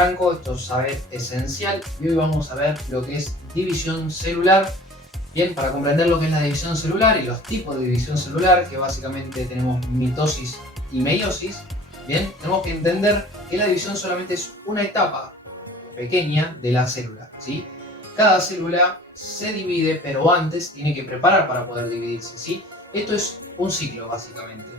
Franco, esto es saber esencial y hoy vamos a ver lo que es división celular. Bien, para comprender lo que es la división celular y los tipos de división celular, que básicamente tenemos mitosis y meiosis, bien, tenemos que entender que la división solamente es una etapa pequeña de la célula, ¿sí? Cada célula se divide, pero antes tiene que preparar para poder dividirse, ¿sí? Esto es un ciclo, básicamente.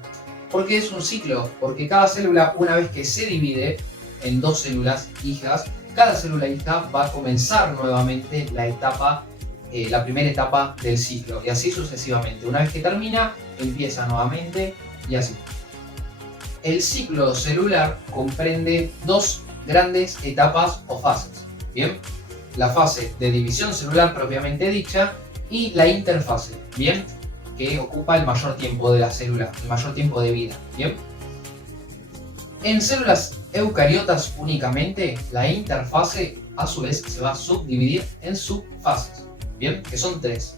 ¿Por qué es un ciclo? Porque cada célula, una vez que se divide en dos células hijas, cada célula hija va a comenzar nuevamente la primera etapa del ciclo, y así sucesivamente. Una vez que termina, empieza nuevamente, y así. El ciclo celular comprende dos grandes etapas o fases, ¿bien? La fase de división celular propiamente dicha y la interfase, ¿bien? Que ocupa el mayor tiempo de la célula, el mayor tiempo de vida, ¿bien? En células eucariotas únicamente, la interfase a su vez se va a subdividir en subfases, ¿bien? Que son tres: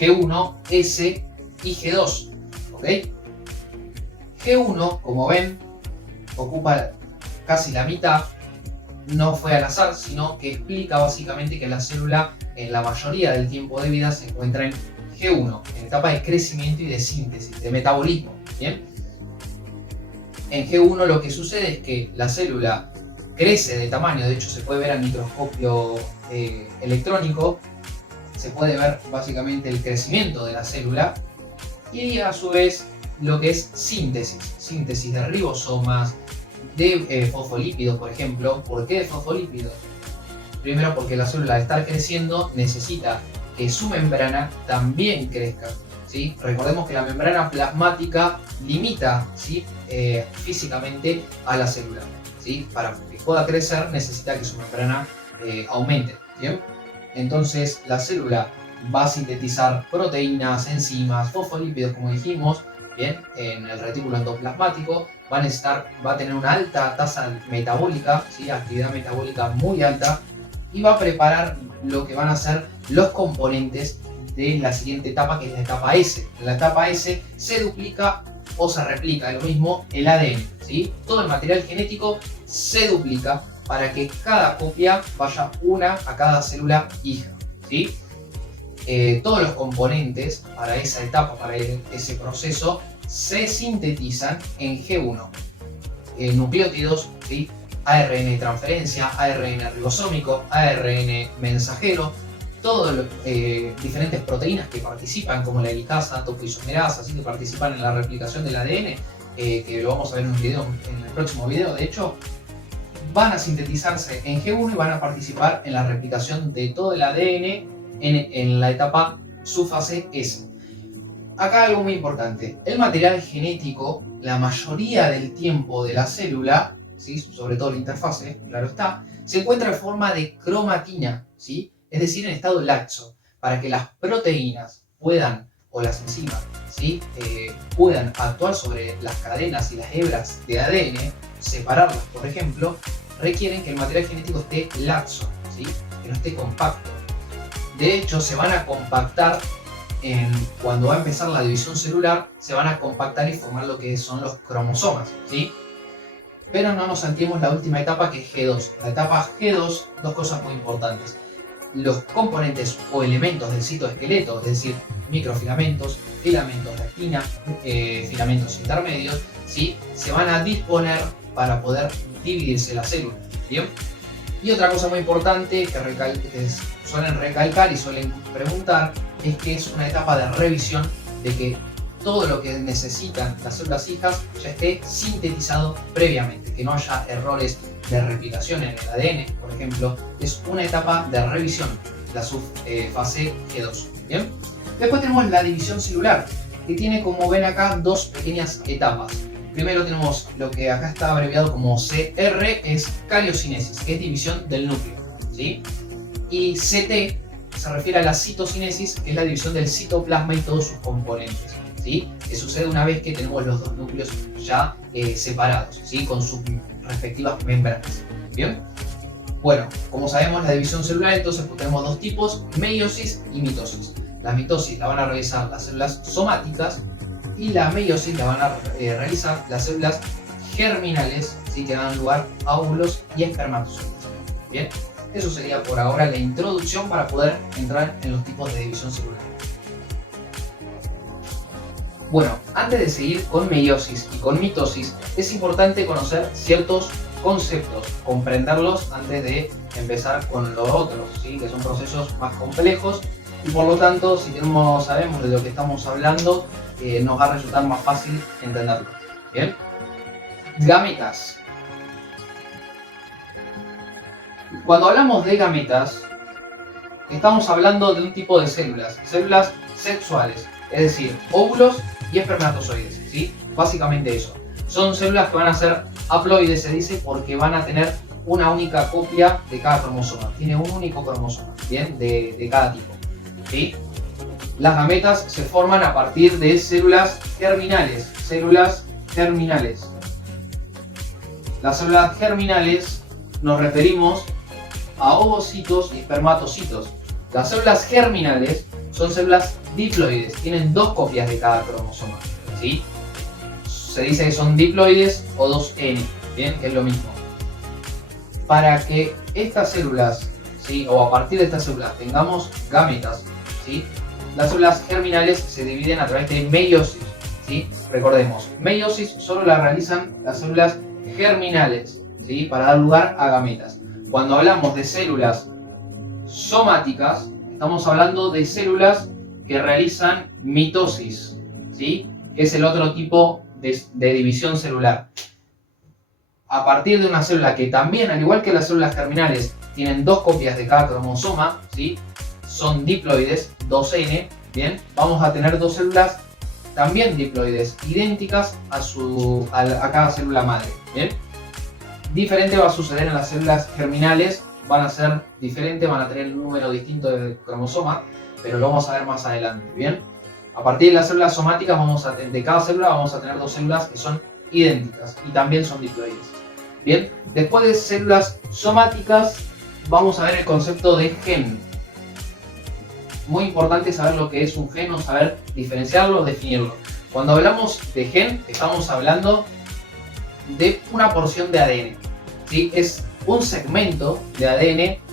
G1, S y G2, ¿ok? G1, como ven, ocupa casi la mitad. No fue al azar, sino que explica básicamente que la célula en la mayoría del tiempo de vida se encuentra en G1, en etapa de crecimiento y de síntesis, de metabolismo, ¿bien? En G1 lo que sucede es que la célula crece de tamaño, de hecho se puede ver al microscopio electrónico, se puede ver básicamente el crecimiento de la célula y a su vez lo que es síntesis de ribosomas, de fosfolípidos, por ejemplo. ¿Por qué de fosfolípidos? Primero porque la célula al estar creciendo necesita que su membrana también crezca, ¿sí? Recordemos que la membrana plasmática limita, ¿sí? Físicamente a la célula, ¿sí? Para que pueda crecer necesita que su membrana aumente, ¿bien? Entonces la célula va a sintetizar proteínas, enzimas, fosfolípidos, como dijimos, ¿bien? En el retículo endoplasmático va a tener una alta tasa metabólica, ¿sí? Actividad metabólica muy alta, y va a preparar lo que van a ser los componentes de la siguiente etapa, que es la etapa S. En la etapa S se duplica o se replica, lo mismo el ADN, ¿sí? Todo el material genético se duplica para que cada copia vaya una a cada célula hija, ¿sí? Todos los componentes para esa etapa, para ese proceso, se sintetizan en G1. Nucleótidos, ¿sí? ARN de transferencia, ARN ribosómico, ARN mensajero, todas las diferentes proteínas que participan, como la helicasa, topoisomerasa, así que participan en la replicación del ADN, que lo vamos a ver en el próximo video, de hecho, van a sintetizarse en G1 y van a participar en la replicación de todo el ADN en la etapa subfase S. Acá algo muy importante: el material genético, la mayoría del tiempo de la célula, ¿sí? Sobre todo la interfase, claro está, se encuentra en forma de cromatina, ¿sí? Es decir, en estado laxo, para que las proteínas puedan, o las enzimas, ¿sí? Puedan actuar sobre las cadenas y las hebras de ADN, separarlas, por ejemplo, requieren que el material genético esté laxo, ¿sí? Que no esté compacto. De hecho, se van a compactar cuando va a empezar la división celular, se van a compactar y formar lo que son los cromosomas, ¿sí? Pero no nos saltemos la última etapa, que es G2. La etapa G2, dos cosas muy importantes: los componentes o elementos del citoesqueleto, es decir, microfilamentos, filamentos de actina, filamentos intermedios, ¿sí? Se van a disponer para poder dividirse la célula, ¿bien? Y otra cosa muy importante que suelen recalcar y suelen preguntar es que es una etapa de revisión, de que todo lo que necesitan las células hijas ya esté sintetizado previamente, que no haya errores de replicación en el ADN, por ejemplo. Es una etapa de revisión, la subfase G2, ¿bien? Después tenemos la división celular, que tiene, como ven acá, dos pequeñas etapas. Primero tenemos lo que acá está abreviado como CR, es cariocinesis, que es división del núcleo, ¿sí? Y CT se refiere a la citocinesis, que es la división del citoplasma y todos sus componentes, ¿sí? Que sucede una vez que tenemos los dos núcleos ya separados, ¿sí? Con sus respectivas membranas, ¿bien? Bueno, como sabemos, la división celular, entonces pues, tenemos dos tipos: meiosis y mitosis. La mitosis la van a realizar las células somáticas y la meiosis la van a realizar las células germinales, ¿sí? Que dan lugar a óvulos y espermatozoides. Bien, eso sería por ahora la introducción para poder entrar en los tipos de división celular. Bueno, antes de seguir con meiosis y con mitosis, es importante conocer ciertos conceptos, comprenderlos antes de empezar con los otros, ¿sí? Que son procesos más complejos y por lo tanto, si sabemos de lo que estamos hablando, nos va a resultar más fácil entenderlo. Bien, gametas. Cuando hablamos de gametas, estamos hablando de un tipo de células sexuales, es decir, óvulos y espermatozoides, ¿sí? Básicamente eso. Son células que van a ser haploides, se dice, porque van a tener una única copia de cada cromosoma. Tiene un único cromosoma, ¿bien? De cada tipo, ¿sí? Las gametas se forman a partir de células germinales. Las células germinales nos referimos a ovocitos y espermatocitos. Las células germinales son células diploides, tienen dos copias de cada cromosoma, ¿sí? Se dice que son diploides o 2N, ¿bien? Que es lo mismo. Para que estas células, ¿sí? O a partir de estas células tengamos gametas, ¿sí? Las células germinales se dividen a través de meiosis, ¿sí? Recordemos, meiosis solo la realizan las células germinales, ¿sí? Para dar lugar a gametas. Cuando hablamos de células somáticas, estamos hablando de células que realizan mitosis, ¿sí? Que es el otro tipo de división celular. A partir de una célula que también, al igual que las células germinales, tienen dos copias de cada cromosoma, ¿sí? Son diploides, 2N, ¿bien? Vamos a tener dos células también diploides, idénticas a cada célula madre, ¿bien? Diferente va a suceder en las células germinales, van a ser diferentes, van a tener un número distinto de cromosoma, pero lo vamos a ver más adelante, ¿bien? A partir de las células somáticas, de cada célula vamos a tener dos células que son idénticas y también son diploides. Bien, después de células somáticas, vamos a ver el concepto de gen. Muy importante saber lo que es un gen o saber diferenciarlo, definirlo. Cuando hablamos de gen, estamos hablando de una porción de ADN, ¿sí? Es un segmento de ADN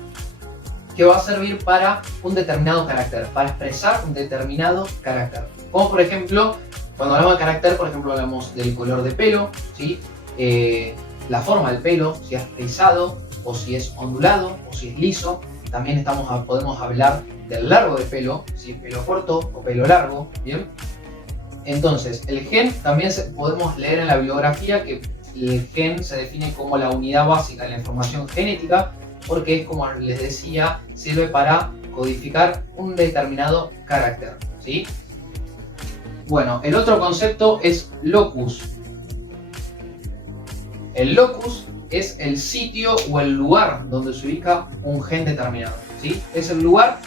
que va a servir para un determinado carácter, para expresar un determinado carácter. Como por ejemplo, cuando hablamos de carácter, por ejemplo, hablamos del color de pelo, ¿sí? La forma del pelo, si es rizado o si es ondulado o si es liso. También podemos hablar del largo de pelo, si es pelo corto o pelo largo, ¿bien? Entonces, el gen también podemos leer en la bibliografía que el gen se define como la unidad básica de la información genética porque es, como les decía, sirve para codificar un determinado carácter, ¿sí? Bueno, el otro concepto es locus. El locus es el sitio o el lugar donde se ubica un gen determinado, ¿sí? Es el lugar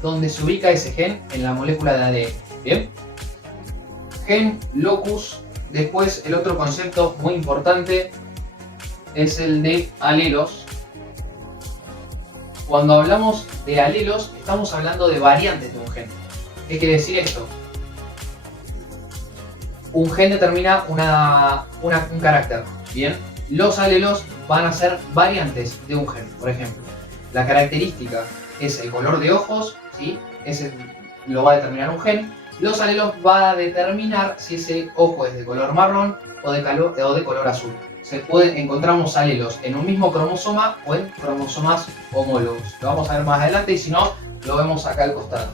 donde se ubica ese gen en la molécula de ADN, ¿bien? Gen, locus. Después, el otro concepto muy importante es el de alelos. Cuando hablamos de alelos, estamos hablando de variantes de un gen. ¿Qué quiere decir esto? Un gen determina un carácter, ¿bien? Los alelos van a ser variantes de un gen. Por ejemplo, la característica es el color de ojos, ¿sí? Ese lo va a determinar un gen. Los alelos van a determinar si ese ojo es de color marrón o de color azul. Encontramos alelos en un mismo cromosoma o en cromosomas homólogos. Lo vamos a ver más adelante y si no, lo vemos acá al costado.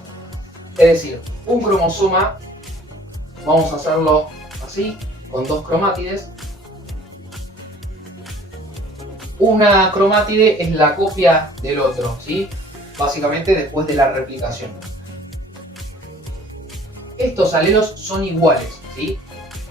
Es decir, un cromosoma, vamos a hacerlo así, con dos cromátides. Una cromátide es la copia del otro, ¿sí? Básicamente después de la replicación. Estos alelos son iguales, ¿sí?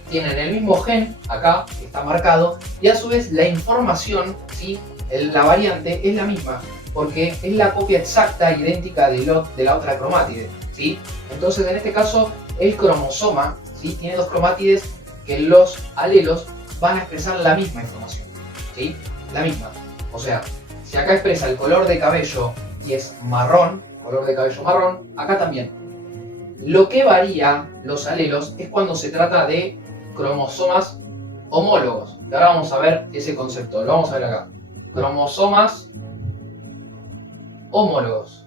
Tienen el mismo gen, acá, que está marcado, y a su vez la información, ¿sí? La variante es la misma, porque es la copia exacta, idéntica de la otra cromátide, ¿sí? Entonces, en este caso, el cromosoma, ¿sí? Tiene dos cromátides que los alelos van a expresar la misma información, ¿sí? La misma. O sea, si acá expresa el color de cabello y es marrón, color de cabello marrón, acá también. Lo que varía los alelos es cuando se trata de cromosomas homólogos. Y ahora vamos a ver ese concepto, lo vamos a ver acá. Cromosomas homólogos.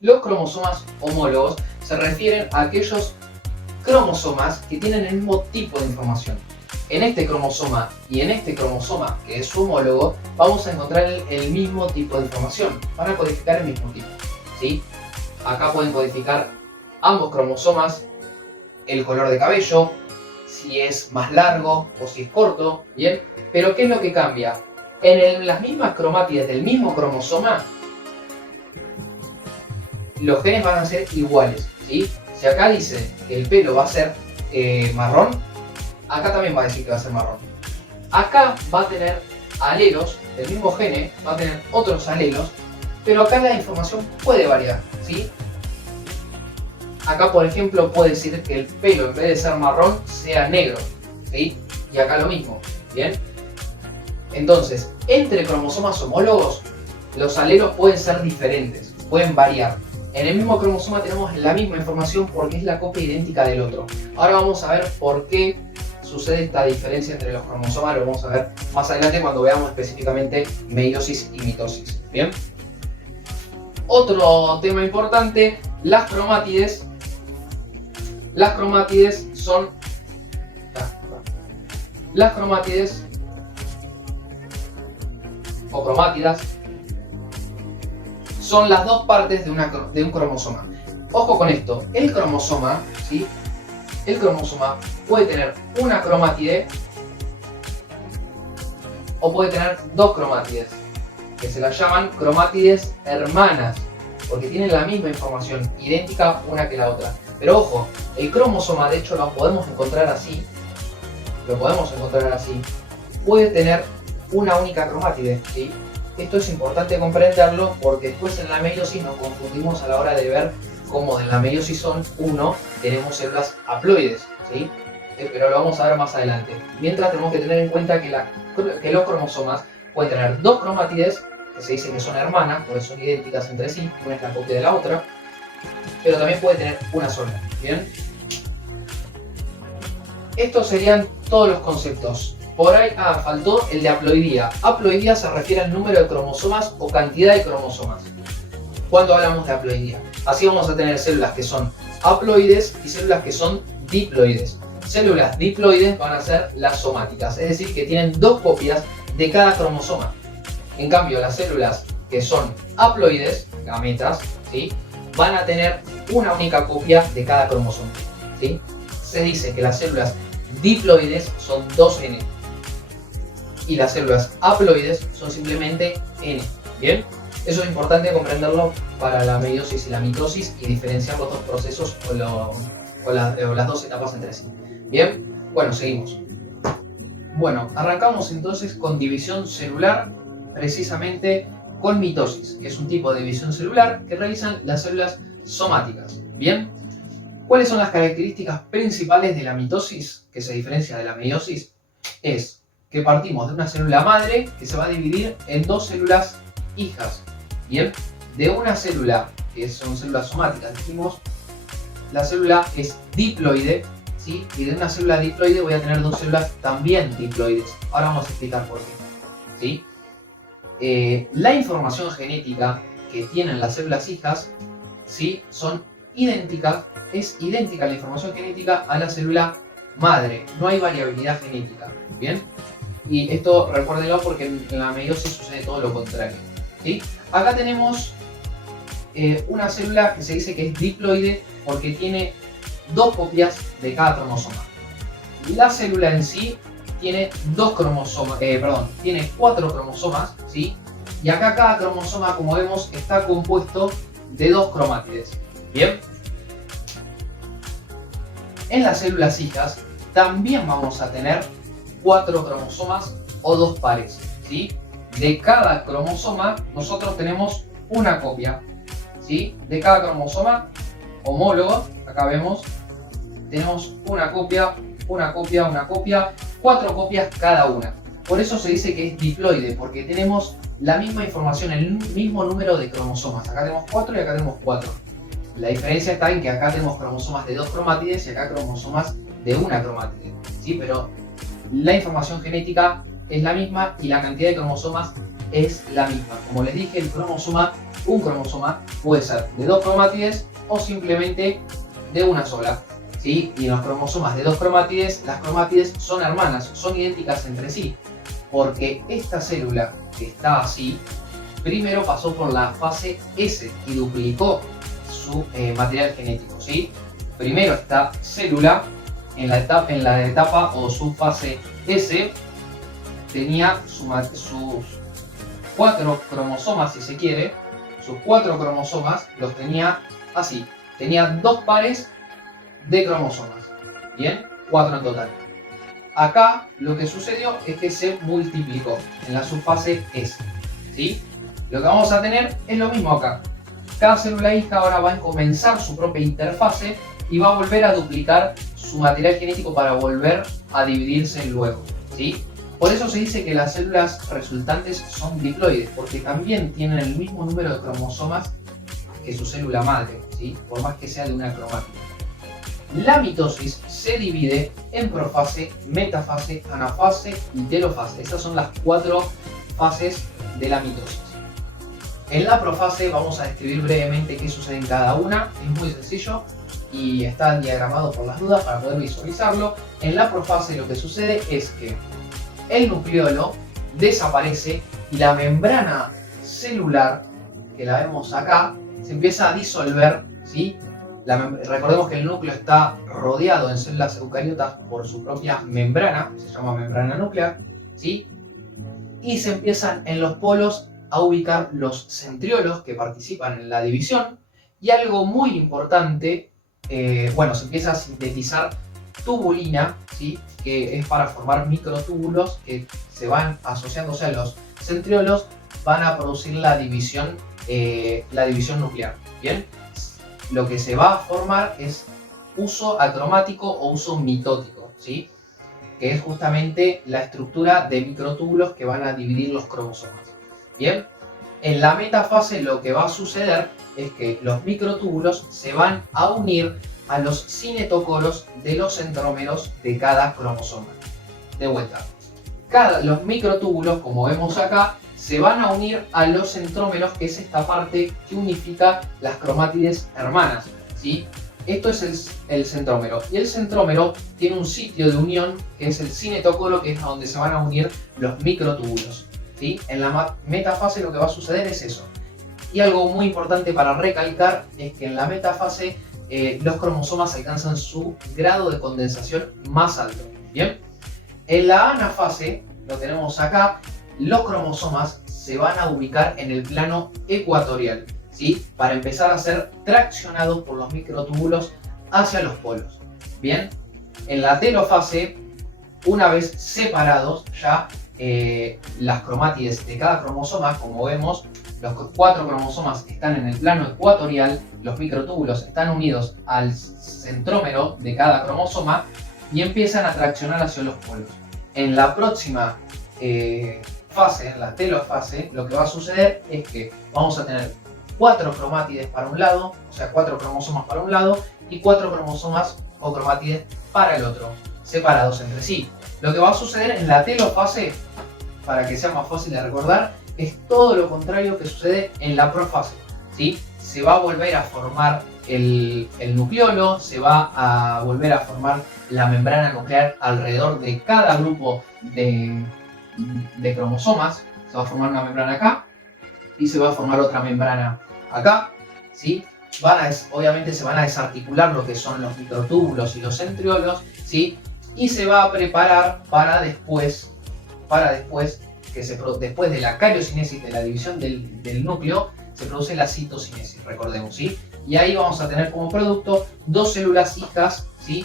Los cromosomas homólogos se refieren a aquellos cromosomas que tienen el mismo tipo de información. En este cromosoma y en este cromosoma, que es su homólogo, vamos a encontrar el mismo tipo de información. Van a codificar el mismo tipo, ¿sí? Acá pueden codificar ambos cromosomas, el color de cabello, si es más largo o si es corto, ¿bien? Pero ¿qué es lo que cambia? En las mismas cromátides del mismo cromosoma, los genes van a ser iguales, ¿sí? Si acá dice que el pelo va a ser marrón, acá también va a decir que va a ser marrón. Acá va a tener alelos del mismo gene, va a tener otros alelos, pero acá la información puede variar, ¿sí? Acá, por ejemplo, puede decir que el pelo en vez de ser marrón sea negro, ¿sí? Y acá lo mismo, ¿bien? Entonces, entre cromosomas homólogos, los alelos pueden ser diferentes, pueden variar. En el mismo cromosoma tenemos la misma información porque es la copia idéntica del otro. Ahora vamos a ver por qué sucede esta diferencia entre los cromosomas, lo vamos a ver más adelante cuando veamos específicamente meiosis y mitosis, ¿bien? Otro tema importante, las cromátides. Las cromátides son... Las cromátides o cromátidas son las dos partes de un cromosoma. Ojo con esto, el cromosoma, ¿sí? El cromosoma puede tener una cromátide o puede tener dos cromátides, que se las llaman cromátides hermanas, porque tienen la misma información, idéntica una que la otra. Pero ojo, el cromosoma, de hecho lo podemos encontrar así, puede tener una única cromátide, ¿sí? Esto es importante comprenderlo porque después en la meiosis nos confundimos a la hora de ver cómo en la meiosis son 1 tenemos células haploides, ¿sí? Pero lo vamos a ver más adelante. Mientras tenemos que tener en cuenta que los cromosomas pueden tener dos cromátides, que se dice que son hermanas, porque son idénticas entre sí, una es la copia de la otra, pero también puede tener una sola, ¿bien? Estos serían todos los conceptos. Por ahí, faltó el de haploidía. Haploidía se refiere al número de cromosomas o cantidad de cromosomas. Cuando hablamos de haploidía, así vamos a tener células que son haploides y células que son diploides. Células diploides van a ser las somáticas, es decir, que tienen dos copias de cada cromosoma. En cambio, las células que son haploides, gametas, ¿sí? Van a tener una única copia de cada cromosoma, ¿sí? Se dice que las células diploides son 2N y las células haploides son simplemente N, ¿bien? Eso es importante comprenderlo para la meiosis y la mitosis y diferenciar los dos procesos o las dos etapas entre sí. Bien, bueno, seguimos. Bueno, arrancamos entonces con división celular, precisamente con mitosis, que es un tipo de división celular que realizan las células somáticas. Bien, ¿cuáles son las características principales de la mitosis que se diferencia de la meiosis? Es que partimos de una célula madre que se va a dividir en dos células hijas. Bien, de una célula, que son células somáticas, dijimos, la célula es diploide, ¿sí? Y de una célula diploide voy a tener dos células también diploides. Ahora vamos a explicar por qué, ¿sí? La información genética que tienen las células hijas, ¿sí? Es idéntica la información genética a la célula madre. No hay variabilidad genética, ¿bien? Y esto recuérdenlo porque en la meiosis sucede todo lo contrario, ¿sí? Acá tenemos una célula que se dice que es diploide porque tiene dos copias de cada cromosoma. La célula en sí tiene tiene 4 cromosomas, ¿sí? Y acá cada cromosoma, como vemos, está compuesto de dos cromátides, ¿bien? En las células hijas también vamos a tener 4 cromosomas o dos pares, ¿sí? De cada cromosoma nosotros tenemos una copia, ¿sí? De cada cromosoma homólogo, acá vemos, tenemos una copia, 4 copias cada una. Por eso se dice que es diploide, porque tenemos la misma información, el mismo número de cromosomas. Acá tenemos 4 y acá tenemos 4. La diferencia está en que acá tenemos cromosomas de 2 cromátides y acá cromosomas de una cromátide, ¿sí? Pero la información genética es la misma y la cantidad de cromosomas es la misma. Como les dije, un cromosoma puede ser de 2 cromátides o simplemente de una sola, ¿sí? Y en los cromosomas de 2 cromátides, las cromátides son hermanas, son idénticas entre sí, porque esta célula que está así, primero pasó por la fase S y duplicó su material genético, ¿sí? Primero esta célula en la etapa o su fase S tenía sus 4 cromosomas, si se quiere. Sus 4 cromosomas los tenía así. Tenía 2 pares de cromosomas. Bien, 4 en total. Acá lo que sucedió es que se multiplicó en la subfase S, ¿sí? Lo que vamos a tener es lo mismo acá. Cada célula hija ahora va a comenzar su propia interfase y va a volver a duplicar su material genético para volver a dividirse luego, ¿sí? Por eso se dice que las células resultantes son diploides, porque también tienen el mismo número de cromosomas que su célula madre, ¿sí? Por más que sea de una cromátide. La mitosis se divide en profase, metafase, anafase y telofase. Esas son las 4 fases de la mitosis. En la profase vamos a describir brevemente qué sucede en cada una. Es muy sencillo y está diagramado por las dudas para poder visualizarlo. En la profase lo que sucede es que el nucleolo desaparece y la membrana celular, que la vemos acá, se empieza a disolver, ¿sí? Recordemos que el núcleo está rodeado en células eucariotas por su propia membrana, se llama membrana nuclear, ¿sí? Y se empiezan en los polos a ubicar los centriolos que participan en la división. Y algo muy importante, se empieza a sintetizar tubulina, ¿sí? Que es para formar microtúbulos que se van asociándose a los centriolos, van a producir la división nuclear. Bien, lo que se va a formar es uso acromático o uso mitótico, ¿sí? Que es justamente la estructura de microtúbulos que van a dividir los cromosomas. Bien, en la metafase lo que va a suceder es que los microtúbulos se van a unir a los cinetocoros de los centrómeros de cada cromosoma. De vuelta, los microtúbulos, como vemos acá, se van a unir a los centrómeros, que es esta parte que unifica las cromátides hermanas, ¿sí? Esto es el centrómero. Y el centrómero tiene un sitio de unión, que es el cinetocoro, que es a donde se van a unir los microtúbulos, ¿sí? En la metafase lo que va a suceder es eso. Y algo muy importante para recalcar es que en la metafase los cromosomas alcanzan su grado de condensación más alto. Bien, en la anafase, lo tenemos acá, los cromosomas se van a ubicar en el plano ecuatorial, ¿sí? Para empezar a ser traccionados por los microtúbulos hacia los polos. Bien, en la telofase, una vez separados ya las cromátides de cada cromosoma, como vemos, los 4 cromosomas están en el plano ecuatorial, los microtúbulos están unidos al centrómero de cada cromosoma y empiezan a traccionar hacia los polos. En la próxima fase, en la telofase, lo que va a suceder es que vamos a tener 4 cromátides para un lado, o sea 4 cromosomas para un lado y 4 cromosomas o cromátides para el otro, separados entre sí. Lo que va a suceder en la telofase, para que sea más fácil de recordar, es todo lo contrario que sucede en la profase, ¿sí? Se va a volver a formar el nucleolo, se va a volver a formar la membrana nuclear alrededor de cada grupo de cromosomas. Se va a formar una membrana acá y se va a formar otra membrana acá, ¿sí? Obviamente se van a desarticular lo que son los microtúbulos y los centriolos, ¿sí? Y se va a preparar para después después de la cariocinesis, de la división del núcleo, se produce la citocinesis, recordemos, ¿sí? Y ahí vamos a tener como producto 2 células hijas, ¿sí?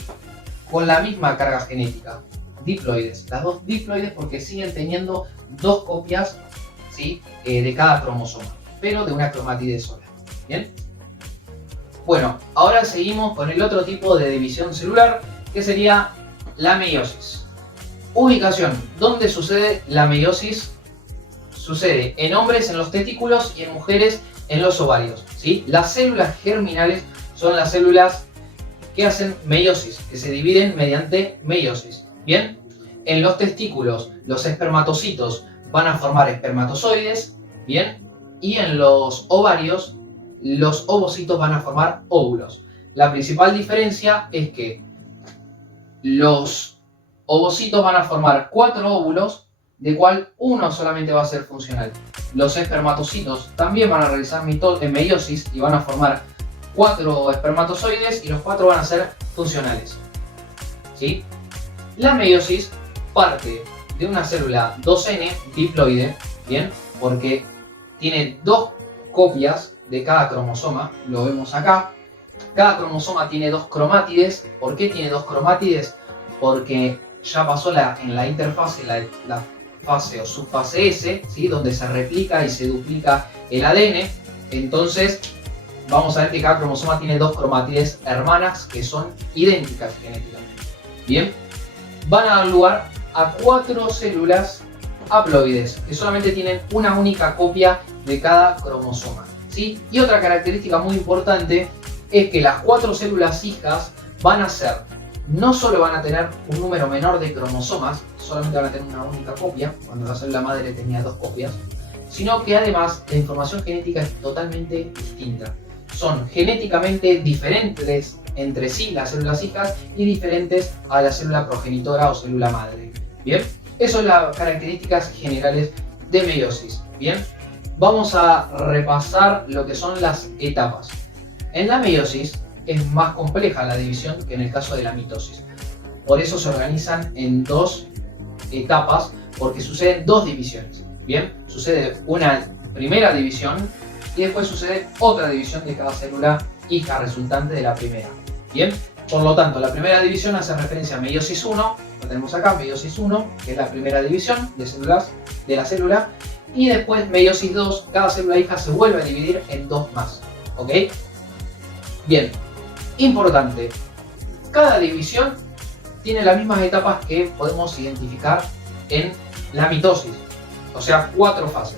Con la misma carga genética, diploides. Las 2 diploides porque siguen teniendo 2 copias, ¿sí? De cada cromosoma, pero de una cromátides sola. ¿Bien? Bueno, ahora seguimos con el otro tipo de división celular, que sería la meiosis. Ubicación. ¿Dónde sucede la meiosis? Sucede en hombres en los testículos y en mujeres en los ovarios, ¿sí? Las células germinales son las células que hacen meiosis, que se dividen mediante meiosis. Bien, en los testículos los espermatocitos van a formar espermatozoides, bien, y en los ovarios los ovocitos van a formar óvulos. La principal diferencia es que los ovocitos van a formar 4 óvulos, de cual uno solamente va a ser funcional. Los espermatocitos también van a realizar meiosis y van a formar 4 espermatozoides y los 4 van a ser funcionales. ¿Sí? La meiosis parte de una célula 2N diploide, ¿bien? Porque tiene 2 copias de cada cromosoma, lo vemos acá. Cada cromosoma tiene 2 cromátides. ¿Por qué tiene 2 cromátides? Porque ya pasó en la interfase, la fase o subfase S, ¿sí? Donde se replica y se duplica el ADN. Entonces vamos a ver que cada cromosoma tiene 2 cromátides hermanas que son idénticas genéticamente. Bien, van a dar lugar a 4 células haploides que solamente tienen una única copia de cada cromosoma, ¿sí? Y otra característica muy importante es que las 4 células hijas no solo van a tener un número menor de cromosomas, solamente van a tener una única copia, cuando la célula madre tenía 2 copias, sino que además la información genética es totalmente distinta. Son genéticamente diferentes entre sí las células hijas y diferentes a la célula progenitora o célula madre. Bien, eso son las características generales de meiosis. Bien, vamos a repasar lo que son las etapas. En la meiosis es más compleja la división que en el caso de la mitosis. Por eso se organizan en 2 etapas, porque suceden 2 divisiones. Bien, sucede una primera división y después sucede otra división de cada célula hija resultante de la primera. Bien, por lo tanto, la primera división hace referencia a meiosis 1, lo tenemos acá, meiosis 1, que es la primera división de células de la célula, y después meiosis 2, cada célula hija se vuelve a dividir en 2 más. ¿Ok? Bien, importante, cada división tiene las mismas etapas que podemos identificar en la mitosis, o sea, 4 fases.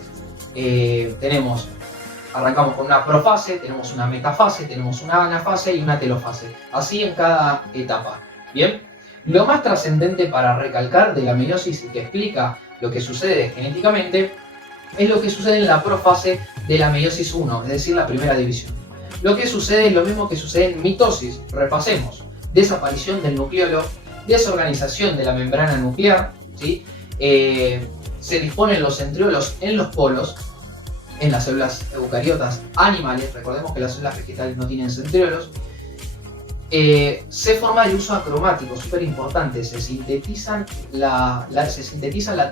Arrancamos con una profase, tenemos una metafase, tenemos una anafase y una telofase, así en cada etapa. Bien, lo más trascendente para recalcar de la meiosis y que explica lo que sucede genéticamente es lo que sucede en la profase de la meiosis 1, es decir, la primera división. Lo que sucede es lo mismo que sucede en mitosis. Repasemos: desaparición del nucleolo, desorganización de la membrana nuclear, ¿sí? Se disponen los centriolos en los polos, en las células eucariotas animales. Recordemos que las células vegetales no tienen centriolos. Se forma el uso acromático, súper importante. Se sintetiza la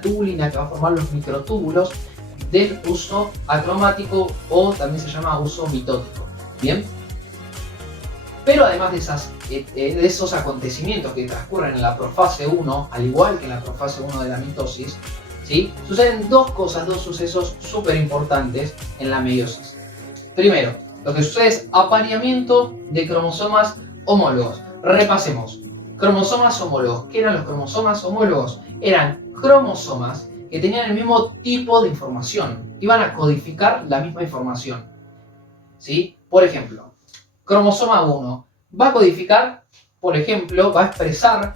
tubulina que va a formar los microtúbulos del uso acromático, o también se llama uso mitótico. Bien, pero además de esos acontecimientos que transcurren en la profase 1, al igual que en la profase 1 de la mitosis, ¿sí? Suceden 2 cosas, 2 sucesos súper importantes en la meiosis. Primero, lo que sucede es apareamiento de cromosomas homólogos. Repasemos: cromosomas homólogos. ¿Qué eran los cromosomas homólogos? Eran cromosomas que tenían el mismo tipo de información, iban a codificar la misma información, ¿sí? Por ejemplo, cromosoma 1 va a codificar, por ejemplo, va a expresar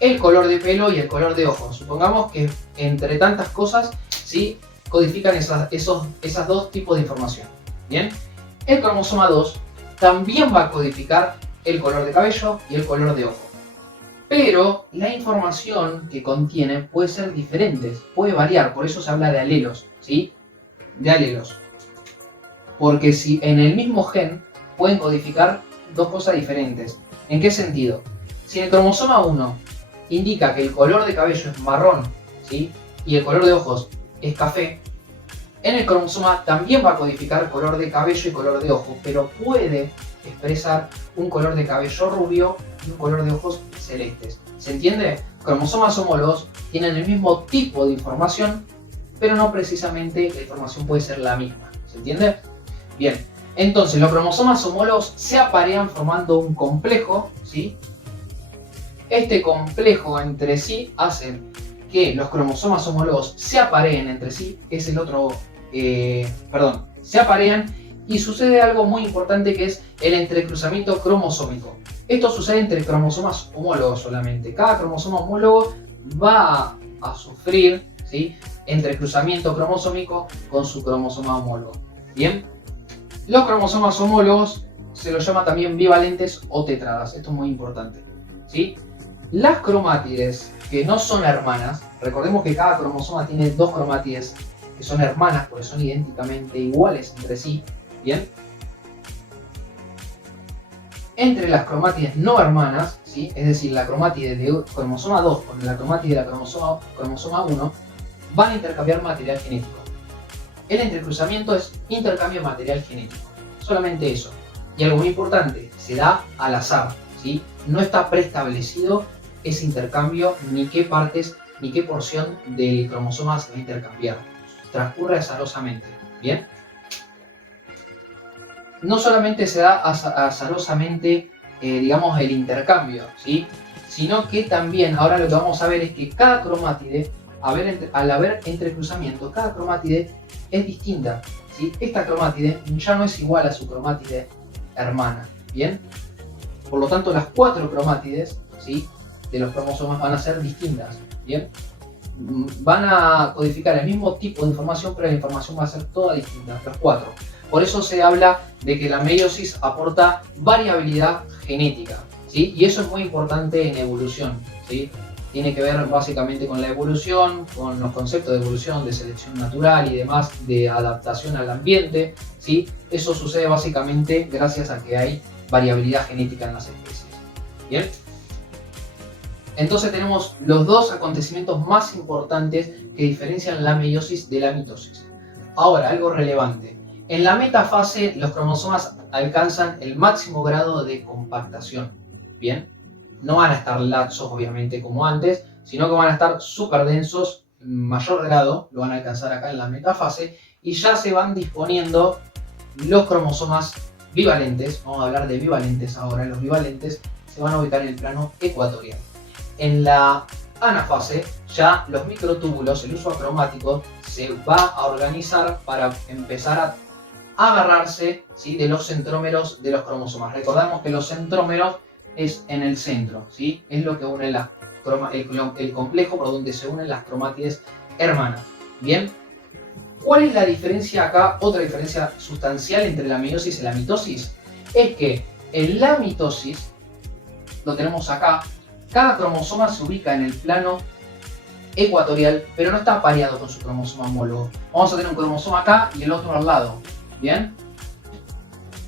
el color de pelo y el color de ojos. Supongamos que entre tantas cosas, ¿sí?, codifican esas 2 tipos de información. Bien, el cromosoma 2 también va a codificar el color de cabello y el color de ojo. Pero la información que contiene puede ser diferente, puede variar, por eso se habla de alelos, ¿sí? De alelos. Porque si en el mismo gen pueden codificar 2 cosas diferentes. ¿En qué sentido? Si el cromosoma 1 indica que el color de cabello es marrón, ¿sí?, y el color de ojos es café, en el cromosoma también va a codificar color de cabello y color de ojos, pero puede expresar un color de cabello rubio y un color de ojos celestes. ¿Se entiende? Cromosomas homólogos tienen el mismo tipo de información, pero no precisamente la información puede ser la misma. ¿Se entiende? Bien, entonces los cromosomas homólogos se aparean formando un complejo, ¿sí? Este complejo entre sí hace que los cromosomas homólogos se apareen entre sí, se aparean Y sucede algo muy importante que es el entrecruzamiento cromosómico. Esto sucede entre cromosomas homólogos solamente. Cada cromosoma homólogo va a sufrir, ¿sí?, entrecruzamiento cromosómico con su cromosoma homólogo. Bien, los cromosomas homólogos se los llama también bivalentes o tétradas. Esto es muy importante, ¿sí? Las cromátides que no son hermanas, recordemos que cada cromosoma tiene dos cromátides que son hermanas porque son idénticamente iguales entre sí. Bien, entre las cromátides no hermanas, ¿sí?, es decir, la cromátide de cromosoma 2 con la cromátide de la cromosoma 1, van a intercambiar material genético. El entrecruzamiento es intercambio de material genético, solamente eso. Y algo muy importante, se da al azar, ¿sí? No está preestablecido ese intercambio, ni qué partes, ni qué porción del cromosoma se va a intercambiar. Transcurre azarosamente, ¿bien? No solamente se da azarosamente, digamos, el intercambio, ¿sí?, sino que también, ahora lo que vamos a ver es que cada cromátide, al haber entrecruzamiento, cada cromátide es distinta, ¿sí? Esta cromátide ya no es igual a su cromátide hermana, ¿bien? Por lo tanto, las 4 cromátides, ¿sí?, de los cromosomas van a ser distintas, ¿bien? Van a codificar el mismo tipo de información, pero la información va a ser toda distinta, los 4. Por eso se habla de que la meiosis aporta variabilidad genética, ¿sí? Y eso es muy importante en evolución, ¿sí? Tiene que ver básicamente con la evolución, con los conceptos de evolución, de selección natural y demás, de adaptación al ambiente, ¿sí? Eso sucede básicamente gracias a que hay variabilidad genética en las especies. ¿Bien? Entonces tenemos los dos acontecimientos más importantes que diferencian la meiosis de la mitosis. Ahora, algo relevante. En la metafase, los cromosomas alcanzan el máximo grado de compactación. Bien, no van a estar laxos, obviamente, como antes, sino que van a estar súper densos, mayor grado, lo van a alcanzar acá en la metafase, y ya se van disponiendo los cromosomas bivalentes. Vamos a hablar de bivalentes ahora. Los bivalentes se van a ubicar en el plano ecuatorial. En la anafase, ya los microtúbulos, el uso acromático, se va a organizar para empezar a agarrarse, ¿sí?, de los centrómeros de los cromosomas. Recordamos que los centrómeros es en el centro, ¿sí? Es lo que une el complejo por donde se unen las cromátides hermanas. Bien, ¿cuál es la diferencia acá? Otra diferencia sustancial entre la meiosis y la mitosis es que en la mitosis, lo tenemos acá, cada cromosoma se ubica en el plano ecuatorial, pero no está apareado con su cromosoma homólogo. Vamos a tener un cromosoma acá y el otro al lado. ¿Bien?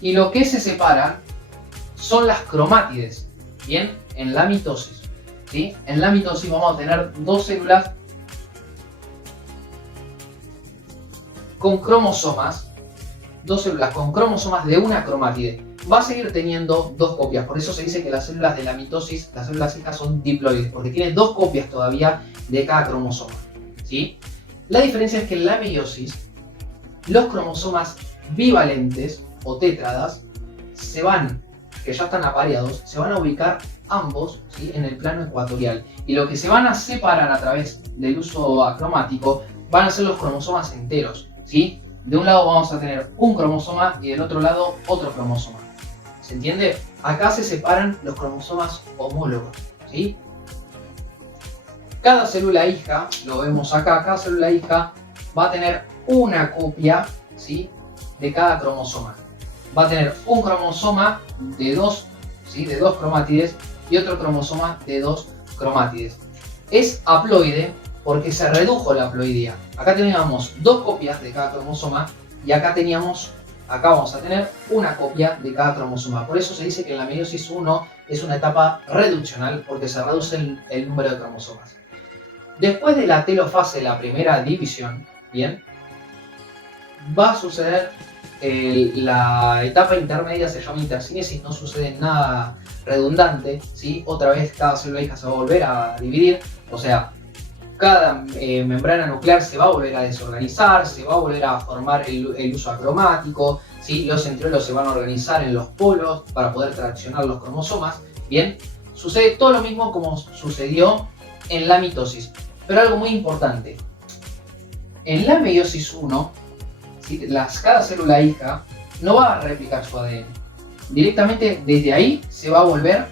Y lo que se separa son las cromátides. ¿Bien? En la mitosis, ¿sí? En la mitosis vamos a tener dos células con cromosomas. Dos células con cromosomas de una cromátide. Va a seguir teniendo dos copias. Por eso se dice que las células de la mitosis, las células hijas, son diploides, porque tiene dos copias todavía de cada cromosoma, ¿sí? La diferencia es que en la meiosis, los cromosomas bivalentes o tétradas que ya están apareados, se van a ubicar ambos, ¿sí?, en el plano ecuatorial. Y lo que se van a separar a través del uso acromático van a ser los cromosomas enteros, ¿sí? De un lado vamos a tener un cromosoma y del otro lado otro cromosoma. ¿Se entiende? Acá se separan los cromosomas homólogos, ¿sí? Cada célula hija, lo vemos acá, cada célula hija va a tener una copia, ¿sí?, de cada cromosoma. Va a tener un cromosoma de dos, ¿sí?, de dos cromátides y otro cromosoma de dos cromátides. Es haploide porque se redujo la haploidía. Acá teníamos dos copias de cada cromosoma y acá vamos a tener una copia de cada cromosoma. Por eso se dice que en la meiosis 1 es una etapa reduccional porque se reduce el número de cromosomas. Después de la telofase, la primera división, ¿bien?, va a suceder la etapa intermedia, se llama intersínesis, no sucede nada redundante, ¿sí? Otra vez cada célula hija se va a volver a dividir, o sea, cada membrana nuclear se va a volver a desorganizar, se va a volver a formar el uso acromático, ¿sí? Los centriolos se van a organizar en los polos para poder traccionar los cromosomas, ¿bien? Sucede todo lo mismo como sucedió en la mitosis, pero algo muy importante. En la meiosis 1, ¿sí?, cada célula hija no va a replicar su ADN. Directamente desde ahí se va a volver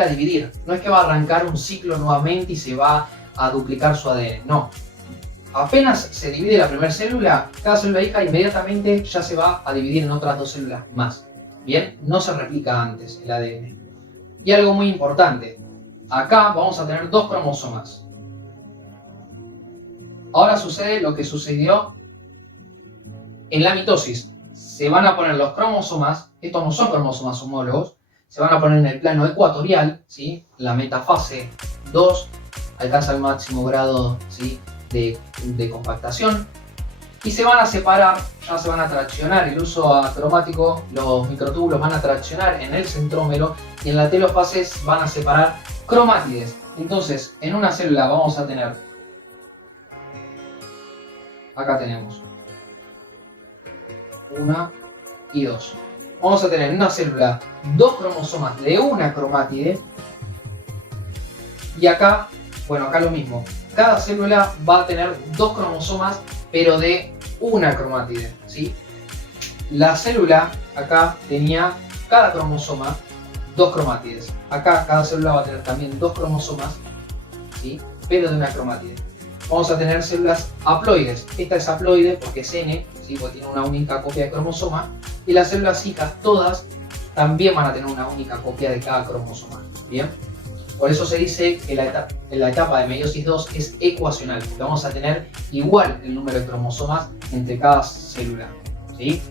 a dividir. No es que va a arrancar un ciclo nuevamente y se va a duplicar su ADN. No. Apenas se divide la primera célula, cada célula hija inmediatamente ya se va a dividir en otras 2 células más. Bien, no se replica antes el ADN. Y algo muy importante. Acá vamos a tener 2 cromosomas. Ahora sucede lo que sucedió en la mitosis. Se van a poner los cromosomas, estos no son cromosomas homólogos, se van a poner en el plano ecuatorial, ¿sí? La metafase 2 alcanza el máximo grado, ¿sí?, de compactación y se van a separar, ya se van a traccionar el uso acromático, los microtúbulos van a traccionar en el centrómero y en la telofase van a separar cromátides. Entonces, en una célula vamos a tener, acá tenemos 1 y 2. Vamos a tener en una célula 2 cromosomas de una cromátide y acá, bueno, acá lo mismo. Cada célula va a tener 2 cromosomas, pero de una cromátide, ¿sí? La célula acá tenía cada cromosoma 2 cromátides. Acá cada célula va a tener también 2 cromosomas, ¿sí?, pero de una cromátide. Vamos a tener células haploides. Esta es haploide porque es N, ¿sí?, porque tiene una única copia de cromosoma. Y las células hijas todas también van a tener una única copia de cada cromosoma. ¿Bien? Por eso se dice que la etapa de meiosis 2 es ecuacional, porque vamos a tener igual el número de cromosomas entre cada célula, ¿sí?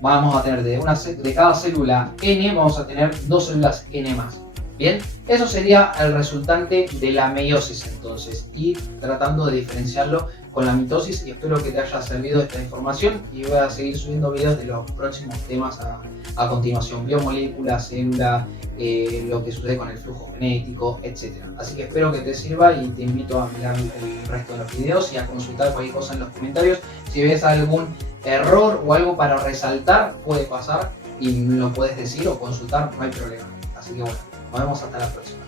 Vamos a tener de cada célula N, vamos a tener 2 células N más. Bien, eso sería el resultante de la meiosis entonces, y tratando de diferenciarlo con la mitosis, y espero que te haya servido esta información y voy a seguir subiendo videos de los próximos temas a continuación, biomoléculas, célula, lo que sucede con el flujo genético, etc. Así que espero que te sirva y te invito a mirar el resto de los videos y a consultar cualquier cosa en los comentarios. Si ves algún error o algo para resaltar, puede pasar y me lo puedes decir o consultar, no hay problema. Así que bueno, nos vemos hasta la próxima.